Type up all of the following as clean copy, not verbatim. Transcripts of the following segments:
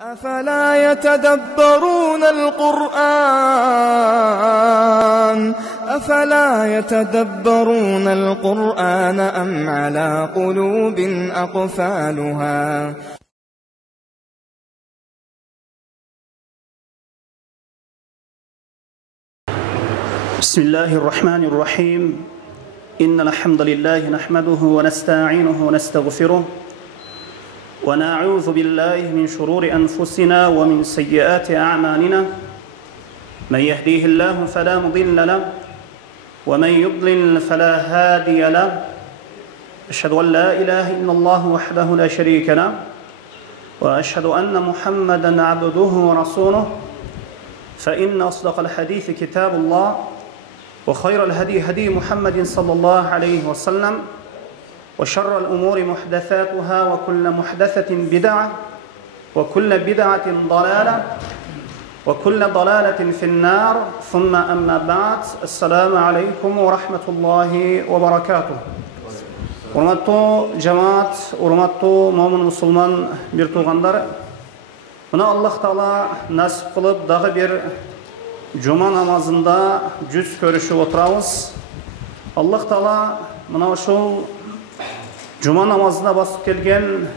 أفلا يتدبرون القرآن أم على قلوب أقفالها بسم الله الرحمن الرحيم إن الحمد لله نحمده ونستعينه ونستغفره ونعوذ بالله من شرور أنفسنا ومن سيئات أعمالنا من يهديه الله فلا مضل له ومن يضلل فلا هادي له أشهد أن لا إله إلا الله وحده لا شريك له وأشهد أن محمدا عبده ورسوله فإن أصدق الحديث كتاب الله وخير الهدي هدي محمد صلى الله عليه وسلم وشر الأمور محدثاتها وكل محدثة بدعة وكل بدعة ضلالة وكل ضلالة في النار ثم أما بعد السلام عليكم ورحمة الله وبركاته. Урматтуу жамаат, урматтуу момун мусулман бир туугандар, мына Аллах Таала насип кылып дагы бир жума намазында жүз көрүшүп отурабыз. Аллах Таала мына ушул жума намазына басып келген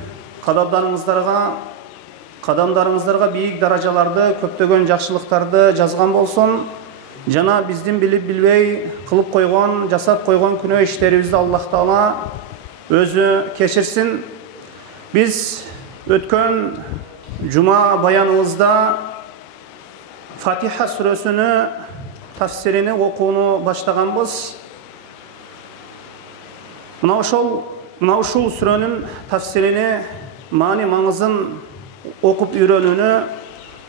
кадамдарыңыздарга бийик даражаларды, көптөгөн жакшылыктарды жазган болсун. Жана биздин билип билбей кылып койгон, жасап койгон күнөө иштерибизди Аллах Таала өзү кечирсин. Биз өткөн жума баяныбызда Фатиха сүрөсүнүн тафсирини окууну баштаганбыз. Мына ушул сүрөнүн тафсирини, маңызын окуп үйрөнүүнү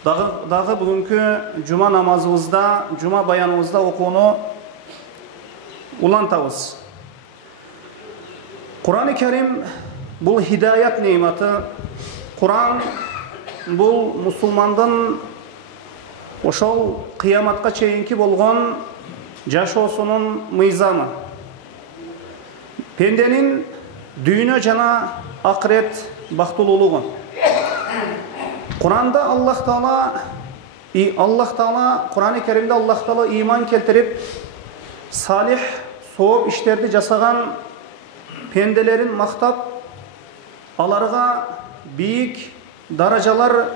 дагы бүгүнкү жума намазыбызда, жума баяныбызда окууну улантабыз. Кур'ан-ы Керим бул хидаят нематы. Кур'ан бул мусулмандын ошол кыяматка чейинки болгон жашоосунун мыйзамы. Пенденин дүйнө жана акырет бактылуулугу. Кур'анда Аллах Таала Кур'ан-ы Керимде Аллах Таала иман келтирип, салих, сооп иштерди жасаган пенделерин мактап, аларга бийик даражалар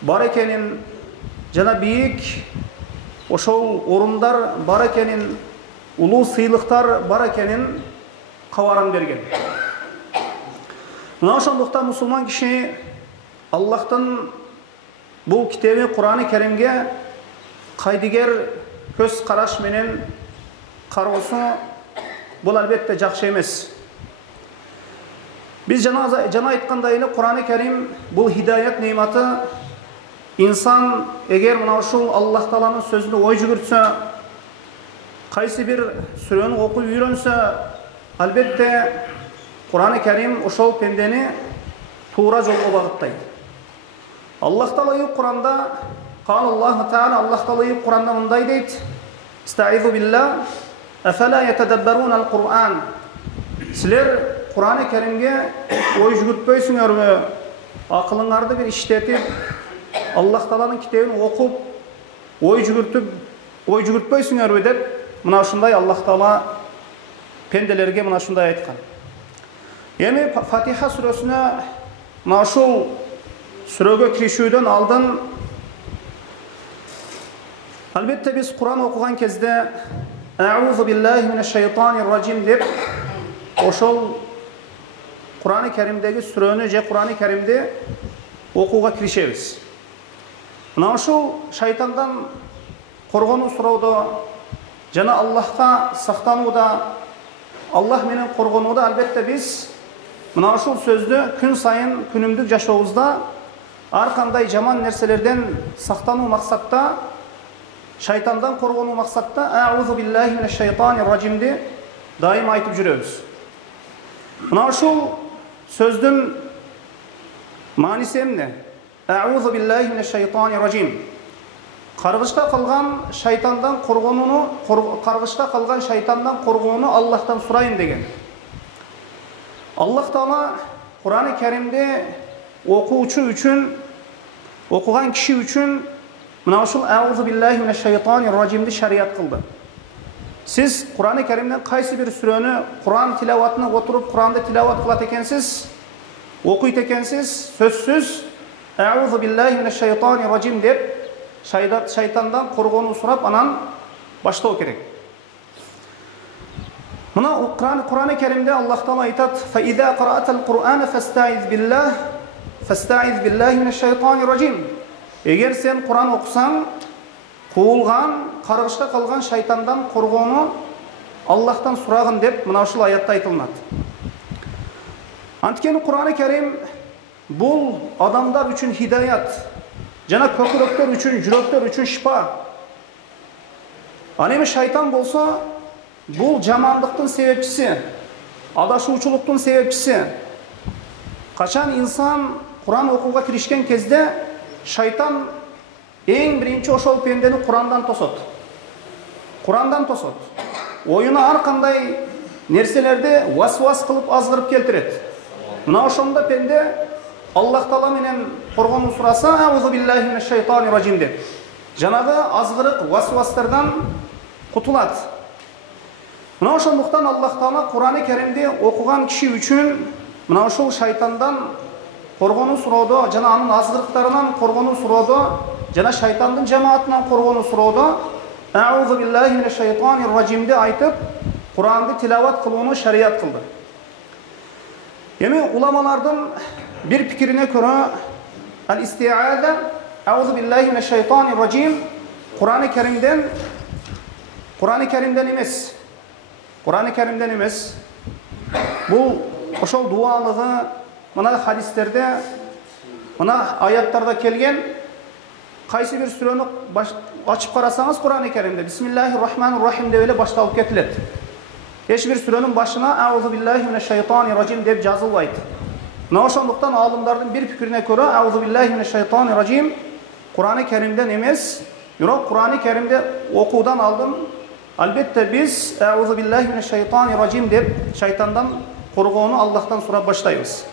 бар экенин жана бийик ошол орундар бар экенин, улуу сыйлыктар бар экенин кабарын берген. Мына ошондуктан мусулман киши Аллахтын бул китеби Кур'ан-ы Керимге кайдыгер көз караш менен кароосу бул албетте жакшы эмес. Биз жана айткандай эле Кур'ан-ы Керим бул хидаят нематы. Инсан эгер мына ушул Аллах Тааланын сөзүнө ой жүгүртсө, кайсы бир сүрөнү окуп үйрөнсө, албетте Кур'ан-ы Керим ошол пендени туура жолго багыттайт. Аллах Таала Кур'анда, Аллах Таала Кур'анда мындай дейт: "Истаизу билла, афала ятадаббаруна ал-Кур'ан". Силер Кур'ан-ы Керимге ой жүгүртпөйсүңөрбү? Акылыңарды бир иштетип, Аллах Тааланын китебин окуп, ой жүгүртпөйсүңөрбү деп, мына ушундай Аллах Таала пенделерге мына ушундай айткан. Эми Фатиха сүрөсүнө, мына ушул сүрөгө киришүүдөн алдын албетте биз Кур'ан окуган кезде "А'узу биллахи минеш шайтанир ражим" деп ошол Кур'ан-ы Керимдеги сүрөнү же Кур'ан-ы Керимди окууга киришебиз. Мына ушул шайтандан коргонуу суроодо жана Аллахка сактанууда, Аллах менен коргонууда албетте биз мына ушул сөздү күн сайын күнүмдүк жашообузда ар кандай жаман нерселерден сактануу максатта, шайтандан коргонуу максатта "А'узу биллахи минеш шайтанир ражимди" дайым айтып жүрөбүз. Мына ушул сөздүн мааниси эмне? "А'узу биллахи минеш шайтанир ражим". Каргышта калган шайтандан коргонууну Аллахтан сурайын деген. Аллах Таала Кур'ан-ы Керимде окуучу үчүн Okugan kişi üçün mına uşul "Euzu billahi mineşşeytanirracim" şariat kıldı. Siz Kur'an-ı Kerim'den kaysi bir süreni Kur'an tilavatına oturup Kur'an'da tilavat kılat ekensiz, okuyut ekensiz, sözsüz "Euzu billahi mineşşeytanirracim" dep şeytandan korgonu surap anan baştao kerek. Mına Kur'an-ı Kerim'de Allah Teala aytat: "Fe izâ qara'atel Kur'ane festaiz billahi mineşşeytanirracim." Eğer sen Kur'an okusan, kuğulgan, kargışta kalgan şeytandan korgonu Allah'tan suragın dep mına uşul ayatта aytılınat. Antkeni Kur'an-ı Kerim bul adamlar üçün hidayat, jana köküröktөр üçün, jüröktör üçün şifa. Anemi şeytan bolsa bul jamanlıktın sebepçisi, adaşuuçuluktun sebepçisi. Kaçan insan Kur'an okuga kirişken kezde şeytan en birinci oşol pendeni Kur'andan tosot. Kur'andan tosot. Oyuna ar kanday nerselerde vasvas kılıp azgırıp keltiret. Mına oşonda pende Allah Taala menen korgonu surasa "Euzu billahi mineşşeytanirracim" dep. Janagı azgırık vasvaslardan kutulat. Mına oşonduktan Allah Taala Kur'an-ı Kerim'de okugan kişi üçün mına oşol şeytandan korgonu suroodu, jana anın azgırıklarından korgonu suroodu, jana şeytandın cemaatından korgonu suroodu. "Euzu billahi mineşşeytanirracim" de aytıp Kur'an'da tilavat kılууну şariat kıldı. Yemi ulamalardan bir fikrine göre el-isti'aza "Euzu billahi mineşşeytanirracim" Kur'an-ı Kerim'den emes. Kur'an-ı Kerim'den emes. Bu oşol dualığı mına hadislerde, mına ayatlarda kelgen kaysi bir süreni açıp karasanız Kur'an-ı Kerim'de Bismillahirrahmanirrahim de öyle baştalıp ketilet. Hiç bir sürenin başına "Euzu billahi mineşşeytanirracim" dep yazılbaydı. Naoşanlıktan alımlardan bir fikrine göre "Euzu billahi mineşşeytanirracim" Kur'an-ı Kerim'den emes. Yok, Kur'an-ı Kerim'de okudan aldım. Elbette biz "Euzu billahi mineşşeytanirracim" dep şeytandan korgonu Allah'tan sonra başlayız.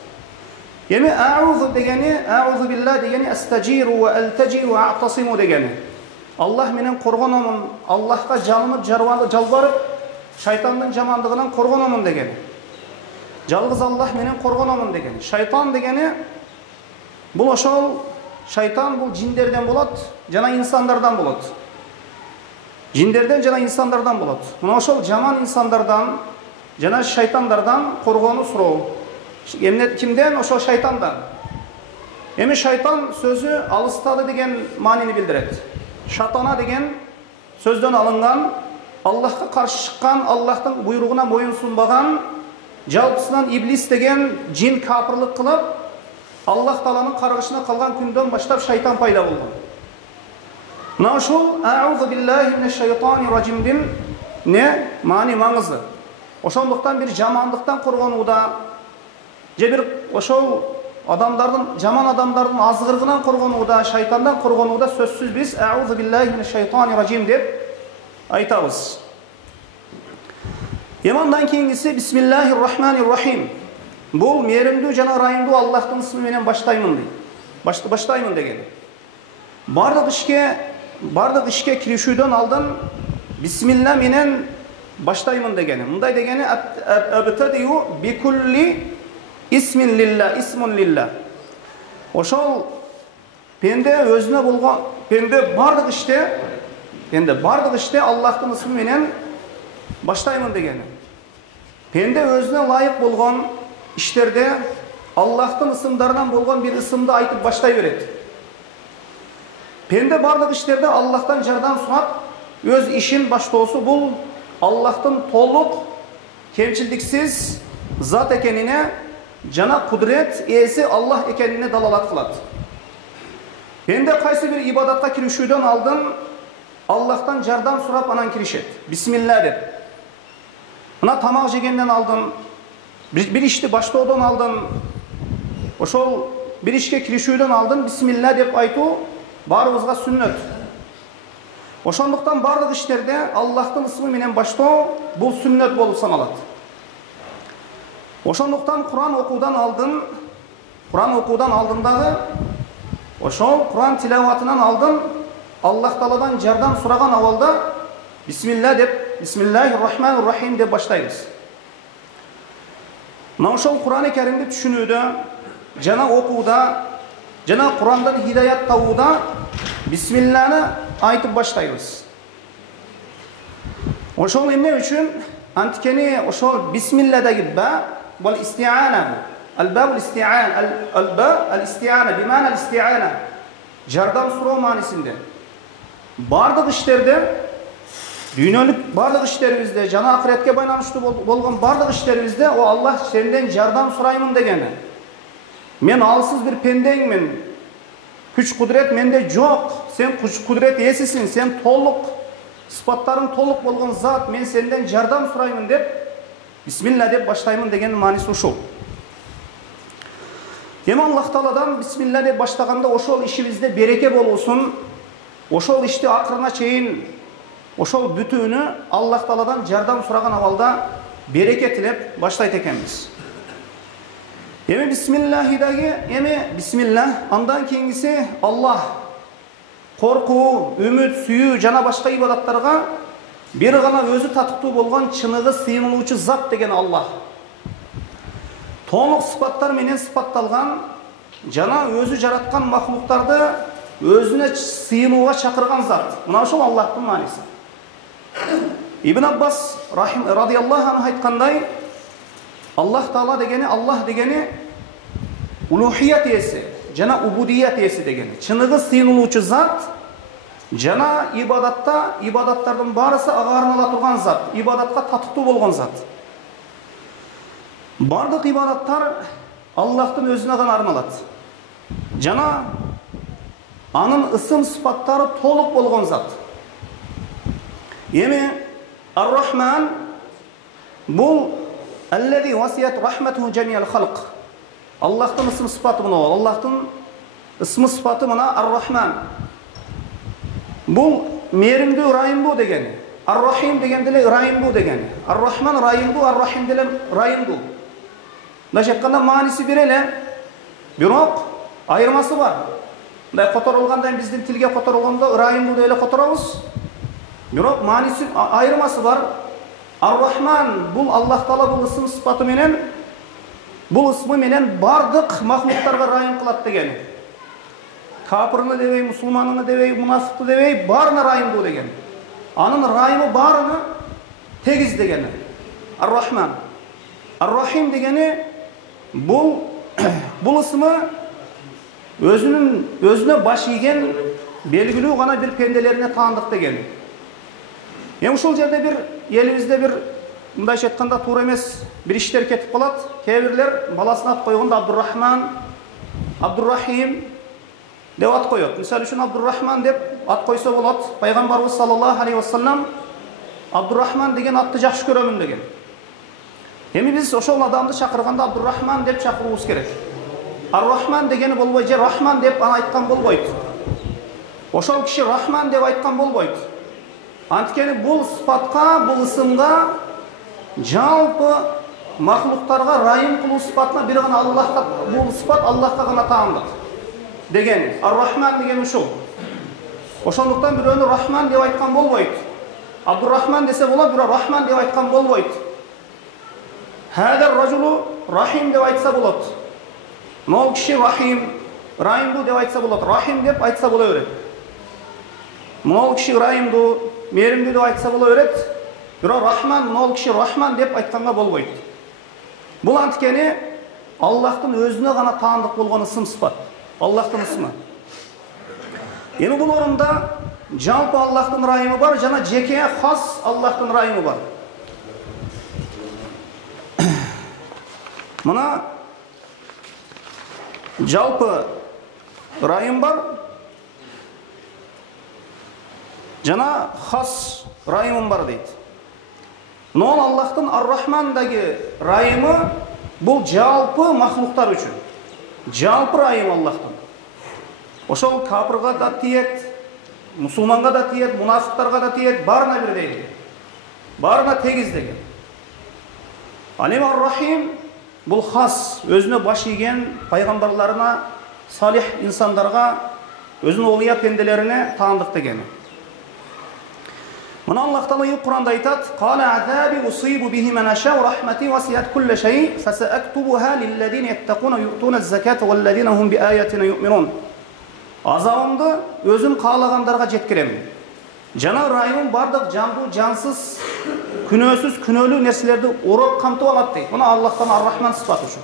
Yani "Euzu" degeni, "Euzu billahi" degeni "Esteciru ve elteci ve a'tasimu" degeni. Allah menen korgonomun, Allah'a canımı jalbarıp şeytandan jamandığından korgonomun degeni. Jalgız Allah menen korgonomun degeni. Şeytan degeni bul oşol şeytan bul jinlerden bolat, jana insanlardan bolat. Jinlerden jana insanlardan bolat. Muna oşol jaman insanlardan, jana şeytanlardan korgonu suroo. Emnet kimden? Oşol şeytandan. Emi şeytan sözü alıstada degen manini bildiret. Şatana degen sözden alıngan, Allah'a karşı çıkan, Allah'tan buyruğuna moyun sunbagan, jalpısından iblis degen jin kapırlık kılıp, Allah Taala'nın kargışına kalgan günden başlap şeytan payda oldu. Mına uşul "Euzu billahi mineşşeytanirracim" ne mani mаңызы. Oşonduktan bir jamanlıktan korgonuda, je bir oşol adamlardan, jaman adamlardan azgırgınan korgonuda, şeytandan korgonuda sözsüz biz "Euzu billahi mineşşeytanirracim" dep aytabız. Yamandan keyingisi Bismillahirrahmanirrahim. Bu merimdүү jana ырайымдуу Allah'tın ismi menen baştaymın deydi. Baştaymın degen. Bardıq işke kirişүүдөн aldın Bismillah menen baştaymın degeni. Mınday degeni "Abtadiu bi kulli ismin lillah, ismun lillah." Oşol pende özüne bolgan, pende bardıq işte Allah'tın ismi menen baştaymın degeni. Pende özüne layık bolgan işlerde Allah'tın ısımlarından bolgan bir ısımda aytıp baştay beret. Pende bardıq işlerde Allah'tan jardan surap öz işin baştoosу bul Allah'tın toluk, kemçildiksiz zat ekenine, jana kudret eesi Allah ekenine dalalat kılat. Pende kaysi bir ibadatga kirişүүдөн aldın Allah'tan jardan surap anan kirişet. Bismillah dep. Mına tamak jegenden aldın, bir işti baştoodon aldın, oşol bir işke kirişүүдөн aldın Bismillah dep aytуу barыбызга sünnet. Oşonduktan bardıq işlerde Allah'tın ismi menen baştoo bul sünnet bolup sanalat. Oşonduktan Kur'an okudan aldın, Kur'an okudan aldındağı ошол Куран тилаватынан алдын Аллах Тааладан жардам сураган абалда бисмилла деп, бисмиллахир-рахманир-рахим деп баштайбыз. Мына ошол Куран-ы Каримди түшүнүүдө, жана окууда, жана Курандан хидаят табууда бисмилланы айтып баштайбыз. Ошол эмне үчүн? Антикени ошол бисмилладаги ба бул истиана. Ал-ба ал-истиана бимана ал-истиана. Жардам суроо маанисинде. Бардык иштерде, дүйнөлүк бардык иштерибизде, жана акыретке байланыштуу болгон бардык иштерибизде о Аллах сенден жардам сураймын дегени. Мен алсыз бир пендеңмин. Күч кудурет менде жок. Сен күч кудурет ээсисиң, сен толук, сыпаттарың толук болгон зат, мен сенден жардам сураймын деп бисмилла деп баштаймын деген мааниси ушул. Эми Аллах Тааладан бисмилла деп баштаганда ошол ишибизде береке болуусун, ошол ишти акырына чейин, ошол бүтүүнү Аллах Тааладан жардам сураган абалда береке тилеп баштайт экенбиз. Эми бисмиллахидаги, эми бисмилла, андан кийинкиси Аллах. Коркуу, үмүт, сүйүү жана башка ибадаттарга бир гана өзү татыктуу болгон чыныгы сыйынуучу зат деген Аллах. Толук сыпаттар менен сыпатталган жана өзү жараткан махлуктарды өзүнө сыйынууга чакырган зат. Мына ошол Аллахтын мааниси. Ибн Аббас радиаллаху анху айткандай, Аллах Таала дегени, Аллах дегени улухият ээси жана убудият ээси дегени. Чыныгы сыйынуучу зат жана ибадаттардын баарысы ага арнала турган зат, ибадатка татыктуу болгон зат. Бардык ибадаттар Аллахтын өзүнө гана арналат. Жана анын ысым сыпаттары толук болгон зат. Эми Ар-Рахман бул аллази васият рахматуху жамиал халк. Аллахтын ысым сыпаты мына, Аллахтын ысым сыпаты мына Ар-Рахман. Бул мээримдүү, райымдуу дегени. Ар-Рахим деген деле райымдуу дегени. Ар-Рахман райымдуу, Ар-Рахим деле райымдуу. Мындайча айтканда мааниси бир эле, бирок айырмасы бар. Мындай которулгандан биздин тилге которулгондо райымдуу деп эле которобуз. Бирок мааниси айырмасы бар. Ар-Рахман бул Аллах Таала бул ысым сыпаты менен, бул ысмы менен бардык махлуктарга райым кылат дегени. Капырны дебей, мусулманыны дебей, мунафыкты дебей, баарына райымдуу деген. Анын райымы баарына тегиз дегени. Ар-Рахман. Ар-Рахим дегени бул ысмы өзүнө баш ийген белгилүү гана бир пенделерине таандык дегени. Эми ушул жерде бир элибизде бир мындайча айтканда туура эмес бир иштер кетип калат. Кээ бирлер баласына ат койгондо Абдуррахман, Абдуррахим деп ат коет. Мисалы үчүн Абдуррахман деп ат койсо болот. Пайгамбарыбыз саллаллаху алейхи вассалам Абдуррахман деген атты жакшы көрөмүн деген. Эми биз ошол адамды чакырганда Абдуррахман деп чакыруубуз керек. Ар-Рахман дегени болбойт, же Рахман деп аны айткан болбойт. Ошол киши Рахман деп айткан болбойт. Анткени бул сыпатка, бул ысымга жалпы махлуктарга райым кылуу сыпатына бир гана Аллахка, бул сыпат Аллахка гана таандык деген. Ар-Рахман деген ушул. Ошондуктан бирөөнү Рахман деп айткан болбойт. Абдуррахман десе болот, бирок Рахман деп айткан болбойт. Хадар ражулу Рахим деп айтса болот. Мол киши Рахим, райымдуу деп айтса болот. Рахим деп айтса боло берет. Мол киши райымдуу, мээримдүү деп айтса боло берет. Бирок Рахман, мол киши Рахман деп айтканга болбойт. Бул анткени Аллахтын өзүнө гана таандык болгон ысым сыпат. Аллахтын ысмы. Эми бул орунда жалпы Аллахтын райымы бар, жана жеке хас Аллахтын райымы бар. Мына жалпы райым бар, жана хас райымым бар дейт. Но Аллахтын Ар-Рахмандаги райымы бул жалпы махлуктар үчүн. Жалпы райым Аллахтын. Ошол капырга да тиет, мусулманга да тиет, мунафыктарга да тиет, баарына бирдей. Баарына тегиз деген. Алим Ар-Рахим бул хас, өзүнө баш ийген пайгамбарларына, салих инсандарга өзүнүн олия пенделерине таандык дегени. Мына Аллах Таала Кур'анда айтат: "Кала азаби усибу бихи ман аша ва рахмати васият кулли шей, фасаактубуха лиллазина яттакуна ю'туна az-заката валлазина хум биаятина ю'минун." Азабымды өзүм каалагандарга жеткирем. Жана райым бардык жандуу, жансыз, күнөөсүз, күнөөлүү нерселерди ороп камтып алат дейт. Мына Аллахтан Ар-Рахман сыфаты ушу.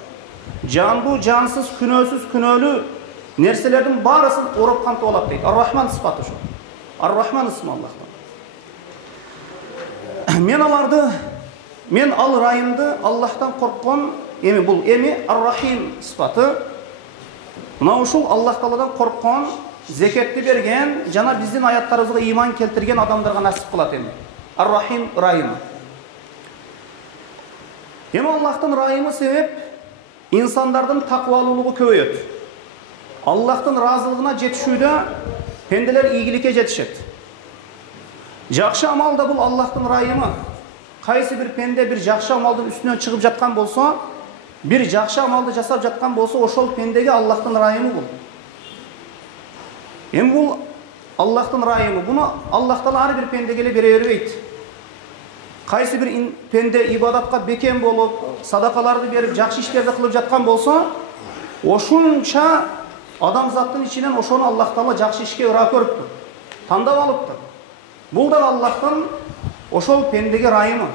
Жандуу, жансыз, күнөөсүз, күнөөлүү нерселердин баарысын ороп камтып алат дейт. Ар-Рахман сыфаты ушу. Ар-Рахман исми Аллахтан. Мен ал райымды Аллахтан корккон, бул Ар-Рахим сыфаты. Мына ушул Аллах Тааладан корккон, зекетти берген, жана биздин аяттарыбызга иман келтирген адамдарга насип кылат эми. Ар-Рахим райымы. Аллахтын райымы себеп инсандардын таквалуулугу көбөйөт. Аллахтын разылыгына жетишүүдө пенделер ийгиликке жетишет. Жакшы амал да бул Аллахтын райымы. Кайсы бир пенде бир жакшы амалдын үстүнөн чыгып жаткан болсо, бир жакшы амалды жасап жаткан болсо, ошол пендеге Аллахтын райымы бул. Бул Аллахтын райымы. Буну Аллах Таала ар бир пендеге эле бере бербейт. Кайсы бир пенде ибадатка бекем болуп, садакаларды берип, жакшы иштерди кылып жаткан болсо, ошунча адамзаттын ичинен ошону Аллах Таала жакшы ишке ыра көрүптүр. Тандап алыптыр. Бул да Аллахтын ошол пендеге райымы.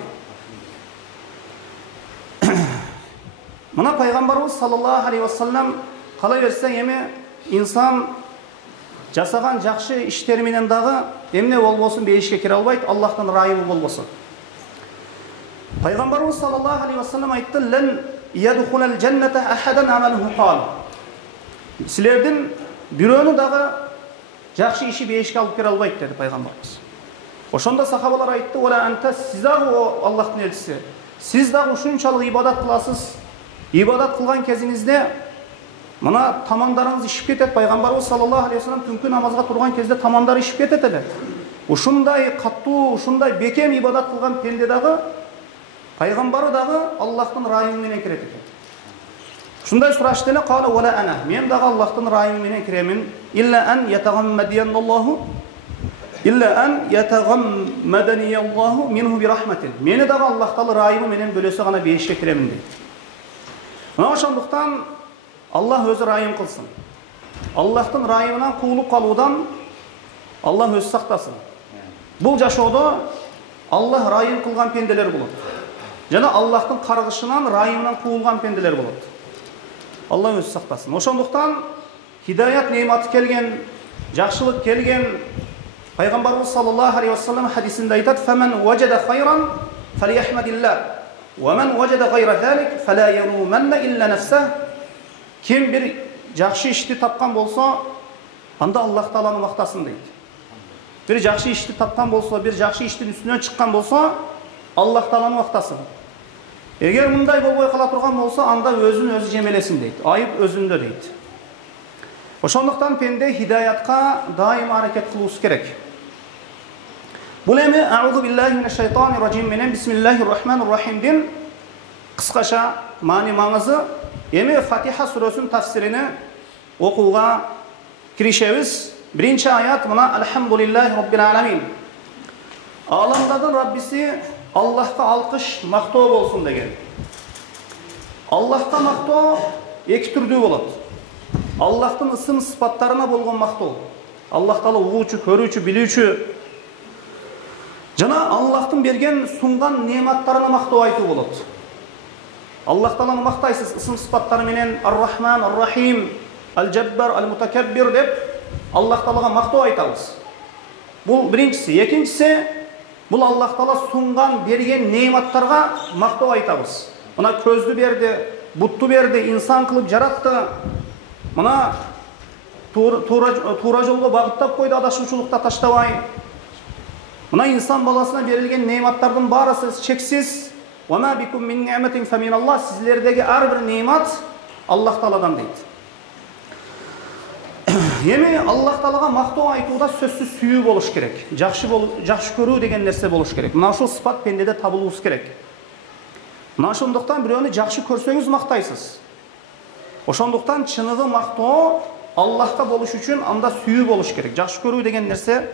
Мына пайгамбарыбыз саллаллаху алейхи вассалам кала берсе инсан жасаган жакшы иштери менен дагы эмне болбосун бейишке кире албайт, Аллахтын райымы болбосун. Пайгамбарыбыз саллаллаху алейхи вассалам айтты: "Лен ядхулал джанната ахадан амалуху кал." Силердин бирөөнү дагы жакшы иши бейишке алып кире албайт деди пайгамбарыбыз. Ошондо сахабалар айтты: "Ола анта сиз дагы Аллахтын элчиси, сиз дагы ушунчалык ибадат кыласыз. Ибадат кылган кезиңизде мына тамандарыңыз ишип кетет." Пайгамбарыбыз саллаллаху алейхи вассалам түнкү намазга турган кезде тамандары ишип кетет эле. Ушундай каттуу, ушундай бекем ибадат кылган пенде дагы, пайгамбары дагы Аллахтын райымы менен кирет экен. Ушундай сурашты эле: "Кала вала ана." Мен дагы Аллахтын райымы менен киремин. "Илля ан ятагаммадияллаху минху би рахматин." Мени дагы Аллах Таала райымы менен бөлөсө гана бейишке киремин дейт. Мына ошондуктан Аллах өзү райым кылсын. Аллахтын райымынан куулуп калуудан Аллах өзү сактасын. Бул жашоодо Аллах райым кылган пенделер болот. Жана Аллахтын каргышынан, райымынан куулган пенделер болот. Аллах өзү сактасын. Ошондуктан хидаят нематы келген, жакшылык келген пайгамбарыбыз саллаллаху алейхи вассалам хадисинде айтат: "Фаман важада хайран фалияхмадиллах, ва ман важада гайра залик фала ялуманна илля нафсах." Ким бир жакшы ишти тапкан болсо, анда Аллах Тааланы мактасын дейт. Бир жакшы ишти тапкан болсо, бир жакшы иштин үстүнөн чыккан болсо, Аллах Тааланы мактасын. Эгер мындай болбой кала турган болсо, анда өзүн өзү жемелесин дейт. Айып өзүндө дейт. Ошондуктан пенде хидаятка дайыма аракет кылуусу керек. Бул аузу биллахи минеш шайтанир ражим менен бисмиллахир рахманир рахимдин кыскача маңызы Фатиха сүрөсүнүн тафсирини окууга киришебиз. Биринчи аят мына: "Алхамдулиллахи раббил аламин." Аламдардын Раббиси Аллахка алкыш, мактоо болсун деген. Аллахка мактоо эки түрдүү болот. Аллахтын ысым сыпаттарына болгон мактоо. Аллах Таала угуучу, көрүүчү, билүүчү. Жана Аллахтын берген, сунган неаматтарына мактоо айтуу болот. Аллах Тааланы мактайсыз ысым сыпаттары менен: Ар-Рахман, Ар-Рахим, Ал-Джаббар, Ал-Мутакаббир деп Аллах Таалага мактоо айтабыз. Бул биринчиси. Экинчиси, бул Аллах Таала сунган, берген неаматтарга мактоо айтабыз. Мына көздү берди, бутту берди, инсан кылып жаратты. Мына туура жолго багыттап койду, адашуучулукта таштабай. Мына инсан баласына берилген неаматтардын баарысы чексиз. "Вама бикум мин ниъматин фаминаллах." Сизлердеги ар бир неамат Аллах Тааладан дейт. Аллах Таалага мактоо айтууда сөзсүз сүйүү болуш керек. Жакшы көрүү деген нерсе болуш керек. Мына ушул сыпат пендеде табылуусу керек. Мына ошондуктан бирөөнү жакшы көрсөңүз мактайсыз. Ошондуктан чыныгы мактоо Аллахқа болуш үчүн анда сүйүү болуш керек. Жакшы көрүү деген нерсе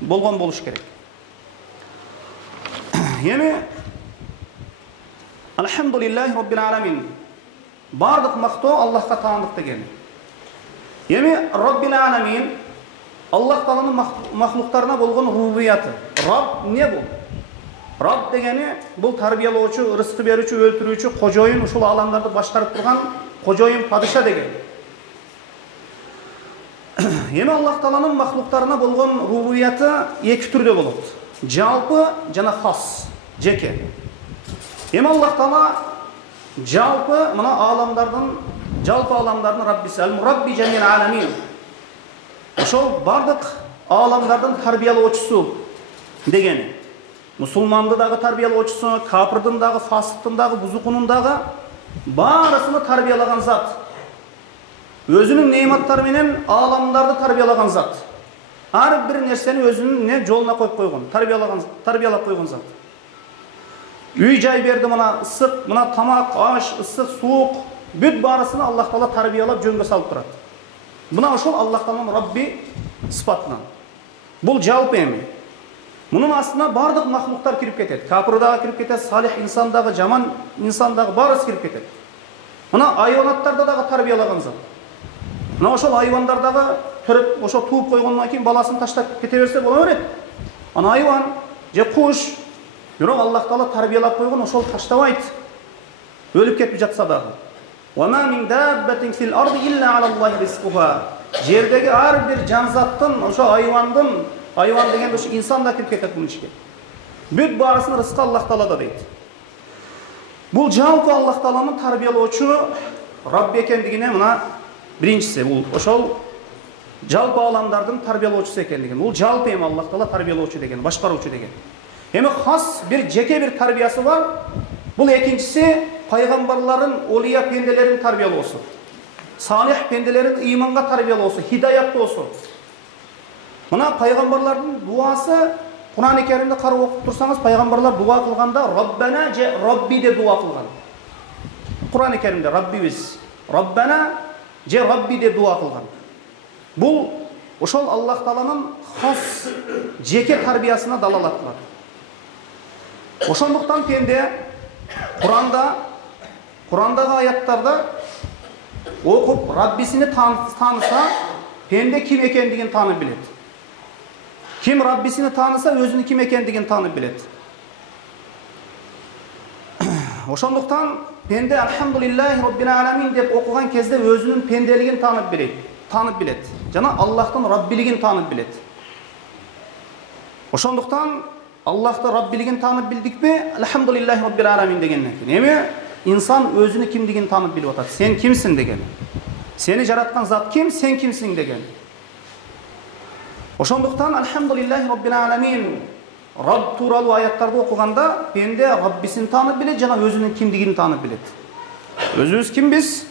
болгон болуш керек. Эми Алхамдулиллахи Rabbil Alamin. Бардык мактоо Аллахка таандык деген. Эми Rabbil Alamin Аллах Тааланын махлуктарына болгон рубубияты. Раб не бул? Раб дегени бул тарбиялоочу, рызкы берүүчү, өлтүрүүчү, кожоюн, ушул аламдарды башкарып турган кожоюн, падыша деген. Эми Аллах Тааланын махлуктарына болгон рубубияты эки түрдө болот. Жалпы жана хас, жеке. Эми Аллах Таала жалпы мына аламдардын, жалпы аламдардын Раббиси, ал-Мурабби жамил аламин. Ошол бардык аламдардын тарбиялоочусу дегени. Мусулманды дагы тарбиялоочусу, капырдын дагы, фасыктын дагы, бузукунун дагы баарысыны тарбиялаган зат. Өзүнүн неиматтары менен аламдарды тарбиялаган зат. Ар бир нерсени өзүнүн жолуна коюп койгон, тарбиялап койгон зат. Үй жай берди, мына ысык, мына тамак, аш, ысык, суук, бүт баарысыны Аллах Таала тарбиялап жөнгө салып турат. Мына ошол Аллах Тааланын Рабби сыпатынан. Бул жалпы эми. Мунун астына бардык махлуктар кирип кетет. Капыр дагы кирип кетет, салих инсан дагы, жаман инсан дагы баарысы кирип кетет. Мына айванаттарда дагы тарбиялаган зат. Мына ошол айвандар дагы төрөп, ошо тууп койгондон кийин баласын таштап кете берсе боло берет. Ана айван же куш, бирок Аллах Таала тарбиялап койгон, ошол таштабайт. Өлүп кетип жатса дагы. وَمَا مِنْ دَابَّةٍ فِي الْأَرْضِ إِلَّا عَلَى اللَّهِ رِزْقُهَا. Жердеги ар бир жан-заттын, ошо айвандын, айван деген ошо инсан да кирип кетет мунун ичке. Бүт баарысын рызкы Аллах Таалада дейт. Бул жалпы Аллах Тааланын тарбиялоочу Рабби экендигине мына биринчиси, бул ошол жалпы аламдардын тарбиялоочусу экендиги. Бул жалпы эми Аллах Таала тарбиялоочу деген, башкаруучу деген. Эми хас бир жеке бир тарбиясы бар. Бул экинчиси пайгамбарларын, олия пенделерин тарбиялоосу. Салих пенделерин ыйманга тарбиялоосу, хидаяттоосу. Мына пайгамбарлардын дуасы Кур'ан-ы Керимде карап окуп турсаңыз, пайгамбарлар дуа кылганда Раббана же Рабби де дуа кылган. Кур'ан-ы Керимде Раббибиз, Раббана же Рабби де дуа кылган. Бул ошол Аллах Тааланын хас жеке тарбиясына далалат кылат. Ошондуктан пенде Кур'андагы аяттарда окуп Раббисини тааныса, пенде ким экендигин таанып билет. Ким Раббисини тааныса, өзүнүн ким экендигин таанып билет. Ошондуктан пенде Алхамдулиллахи Rabbil Alamin деп окуган кезде өзүнүн пенделигин таанып билет. Жана Аллахтын Раббилигин таанып билет. Ошондуктан Аллахты Раббилигин таанып билдикпи? Алхамдулиллахи Rabbil Alamin дегенден кийин. Эми инсан өзүнүн кимдигин таанып билип атат. Сен кимсиң деген. Сени жараткан зат ким, сен кимсиң деген. Ошондуктан Алхамдулиллахи Rabbil Alamin Рабб тууралуу аяттарды окуганда пенде Раббисин таанып билет жана өзүнүн кимдигин таанып билет. Өзүбүз кимбиз?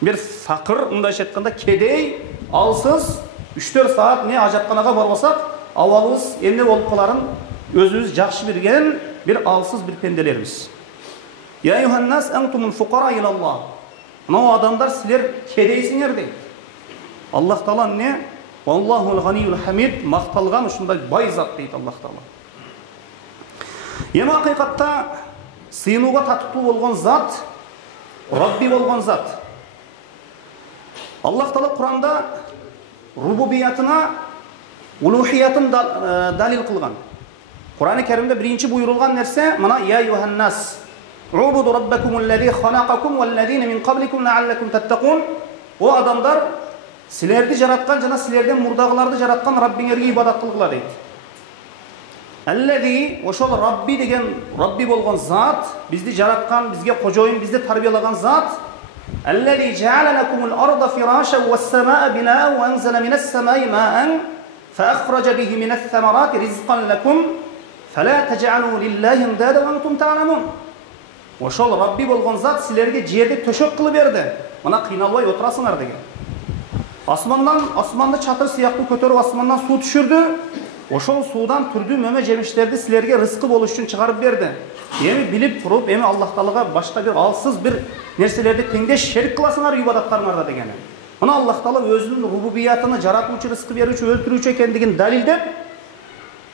Бир факыр, мындайча айтканда кедей, алсыз, 3-4 саат не ажатканага барбасак, абалыбыз эмне болуп каларын өзүбүз жакшы билген бир алсыз бир пенделербиз. Я юханнас антумул фуқара илаллах. Мына адамдар силер кедейсиңер дейт. Аллах Таала не? Валлахул ганиюл хамид, макталган ушундай бай зат дейт Аллах Таала. Эми акыйкатта сыйынууга татыктуу болгон зат Рабби болгон зат. Аллах Таала Кур'анда рубубиятына улухиятын далил кылган. Кур'ан-ы Керимде биринчи буйрулган нерсе мына я юханнас Убуду раббакумуллази халакакум валлазина мин qablikum la'allakum tattaqun. О адамдар, силерди жараткан жана силерден мурдагыларды жараткан Раббиңерге ибадат кылгыла дейт. Аллази, ошол Рабби деген Рабби болгон зат, бизди жараткан, бизге кожоюн, бизди тарбиялаган зат. Аллази жа'ала лакумул арда фирашан вас-самаа бинаан ва анзала минас-самаа'i маa'ан fa akhraja bihi minas-samarati rizqan lakum fala taj'alu lillahi andada wa antum ta'lamun. Ошол Рабби болгон зат силерге жерди төшөк кылып берди. Мына кыйналбай отурасыңар деген. Асманды чатыр сыяктуу көтөрүп асмандан суу түшүрдү. Ошол суудан түрдүү мөмө жемиштерди силерге рызкы болуш үчүн чыгарып берди. Эми билип туруп, эми Аллах Таалага башка бир алсыз бир нерселерди теңдеш шерик кыласыңар ибадаттарыңарда деген. Мына Аллах Таала өзүнүн рубубиятына, жаратуучу, рызкы берүүчү, өлтүрүүчү экендигин далилдеп,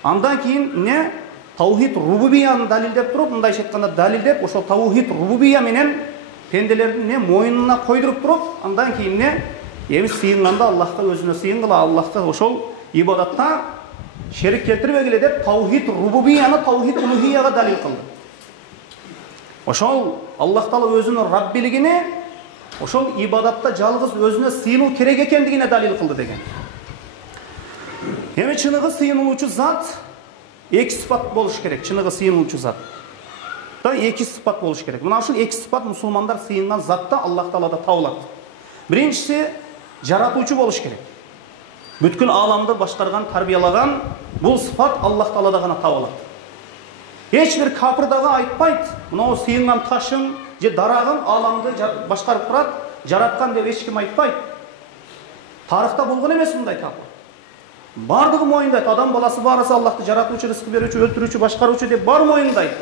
андан кийин эмне? Таухид рубубияны далилдеп туруп, мындайча айтканда далилдеп, ошол таухид рубубия менен пенделердин эмне моюнуна койдуруп туруп, андан кийин эмне? Эми сыйынганда Аллахка өзүнө сыйынгыла, Аллахка ошол ибадатта шерик келтирбегиле деп таухид рубубияны таухид улухияга далил кылды. Ошол Аллах Таала өзүнүн раббилигине, ошол ибадатта жалгыз өзүнө сыйынуу керек экендигине далил кылды деген. Эми чыныгы сыйынуучу зат эки сыпат болуш керек. Чыныгы сыйынуучу зат да эки сыпат болуш керек. Мына ушул эки сыпат мусулмандар сыйынган затта Аллах Таалада табылат. Биринчиси жаратуучу болуш керек. Бүткүл ааламды башкарган, тарбиялаган бул сыпат Аллах Таалада гана табылат. Эч бир капыр дагы айтпайт, мына сыйынган ташым же дарагым ааламды башкарып турат, жараткан деп эч ким айтпайт. Тарыхта болгон эмес мындай капыр. Бардыгы моюндайт, адам баласы баарысы Аллахты жаратуучу, рызкы берүүчү, өлтүрүүчү, башкаруучу деп бар моюндайт.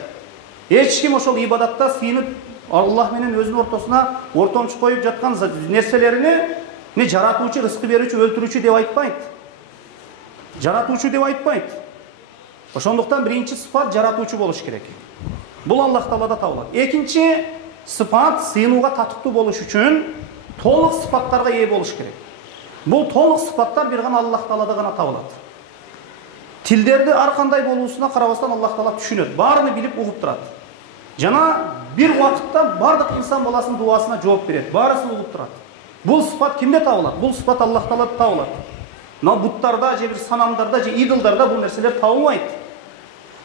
Эч ким ошол ибадатта сыйынып Аллах менен өзүнүн ортосуна ортомчу коюп жаткан нерселерини не жаратуучу, рызкы берүүчү, өлтүрүүчү деп айтпайт. Жаратуучу деп айтпайт. Ошондуктан биринчи сыпат жаратуучу болуш керек. Бул Аллах Таалада табылат. Экинчи сыпат сыйынууга татыктуу болуш үчүн толук сыпаттарга ээ болуш керек. Бул толук сыпаттар бир гана Аллах Таалада гана табылат. Тилдерди ар кандай болуусуна карабастан Аллах Таала түшүнөт, баарын билип угуп турат. Жана бир убакытта бардык инсан баласынын дуасына жооп берет, баарысын угуп турат. Бул сыпат кимде табылат? Бул сыпат Аллах Таалада табылат. Мына буттарда же бир санамдарда же идолдарда бул нерселер табылбайт.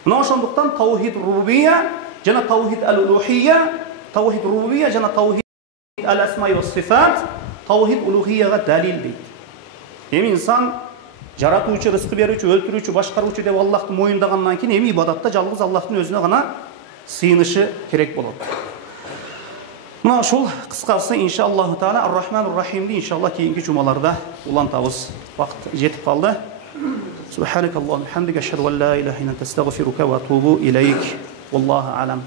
Мына ошондуктан таухид рубубия жана таухид ал-улухия, таухид рубубия жана таухид ал-асма ва сифат, таухид улухияга далил дейт. Эми инсан жаратуучу, рызкы берүүчү, өлтүрүүчү, башкаруучу деп Аллахты моюндагандан кийин эми ибадатта жалгыз Аллахтын өзүнө гана сыйынышы керек болот. Мына ушул кыскасы иншаллаху таала ар-рахманур рахимди иншалла кийинки жумаларда улантабыз. Вакыт жетип калды. Субханакаллаху ва бихамдика ашхаду ан ла илаха илля анта астагфирука ва атубу илейк. Валлаху алам.